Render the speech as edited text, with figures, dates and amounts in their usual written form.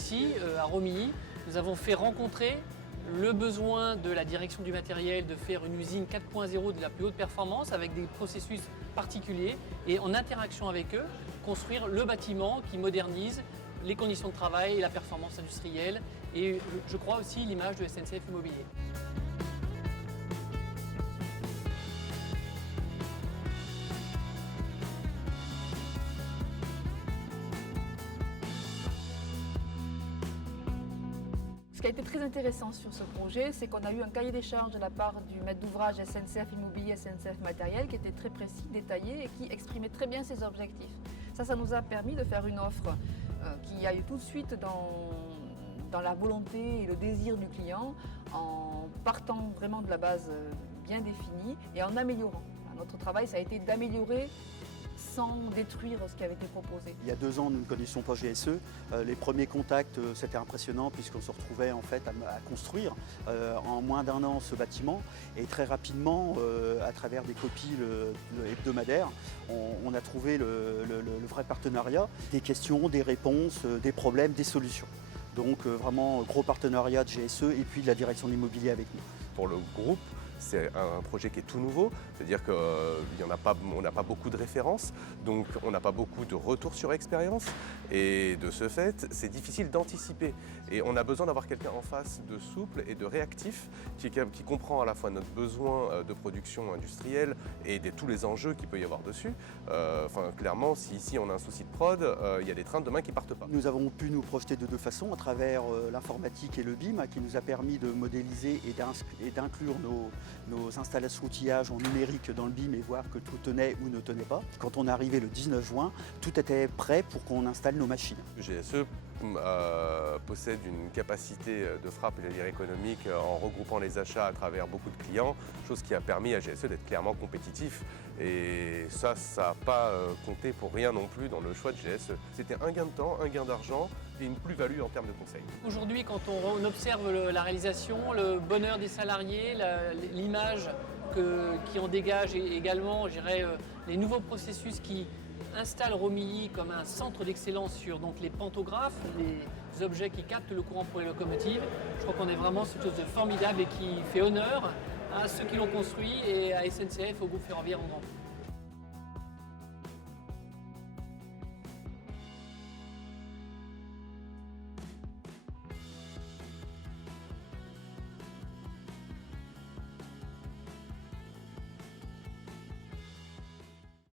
ici, à Romilly, nous avons fait rencontrer le besoin de la direction du matériel de faire une usine 4.0 de la plus haute performance avec des processus particuliers et en interaction avec eux, construire le bâtiment qui modernise les conditions de travail et la performance industrielle et je crois aussi l'image de SNCF Immobilier. Ce qui a été très intéressant sur ce projet, c'est qu'on a eu un cahier des charges de la part du maître d'ouvrage SNCF Immobilier, SNCF Matériel, qui était très précis, détaillé et qui exprimait très bien ses objectifs. Ça nous a permis de faire une offre qui aille tout de suite dans la volonté et le désir du client, en partant vraiment de la base bien définie et en améliorant. Notre travail, ça a été d'améliorer sans détruire ce qui avait été proposé. Il y a 2 ans, nous ne connaissions pas GSE. Les premiers contacts, c'était impressionnant puisqu'on se retrouvait en fait à construire en moins d'1 an ce bâtiment. Et très rapidement, à travers des copies hebdomadaires, on a trouvé le vrai partenariat, des questions, des réponses, des problèmes, des solutions. Donc vraiment gros partenariat de GSE et puis de la direction de l'immobilier avec nous. Pour le groupe, c'est un projet qui est tout nouveau, c'est-à-dire qu'on n'a pas beaucoup de références, donc on n'a pas beaucoup de retours sur expérience et de ce fait, c'est difficile d'anticiper. Et on a besoin d'avoir quelqu'un en face de souple et de réactif qui comprend à la fois notre besoin de production industrielle et tous les enjeux qu'il peut y avoir dessus. Clairement, si ici on a un souci de prod, il y a des trains de demain qui ne partent pas. Nous avons pu nous projeter de 2 façons, à travers l'informatique et le BIM, qui nous a permis de modéliser et d'inclure nos installations outillage en numérique dans le BIM et voir que tout tenait ou ne tenait pas. Quand on est arrivé le 19 juin, tout était prêt pour qu'on installe nos machines. GSE possède une capacité de frappe et de dire économique en regroupant les achats à travers beaucoup de clients, chose qui a permis à GSE d'être clairement compétitif. Et ça n'a pas compté pour rien non plus dans le choix de GSE. C'était un gain de temps, un gain d'argent et une plus-value en termes de conseils. Aujourd'hui, quand on observe la réalisation, le bonheur des salariés, l'image qui en dégage et également, je dirais, les nouveaux processus qui installe Romilly comme un centre d'excellence sur donc, les pantographes, les objets qui captent le courant pour les locomotives. Je crois qu'on est vraiment sur quelque chose de formidable et qui fait honneur à ceux qui l'ont construit et à SNCF, au groupe ferroviaire en grand.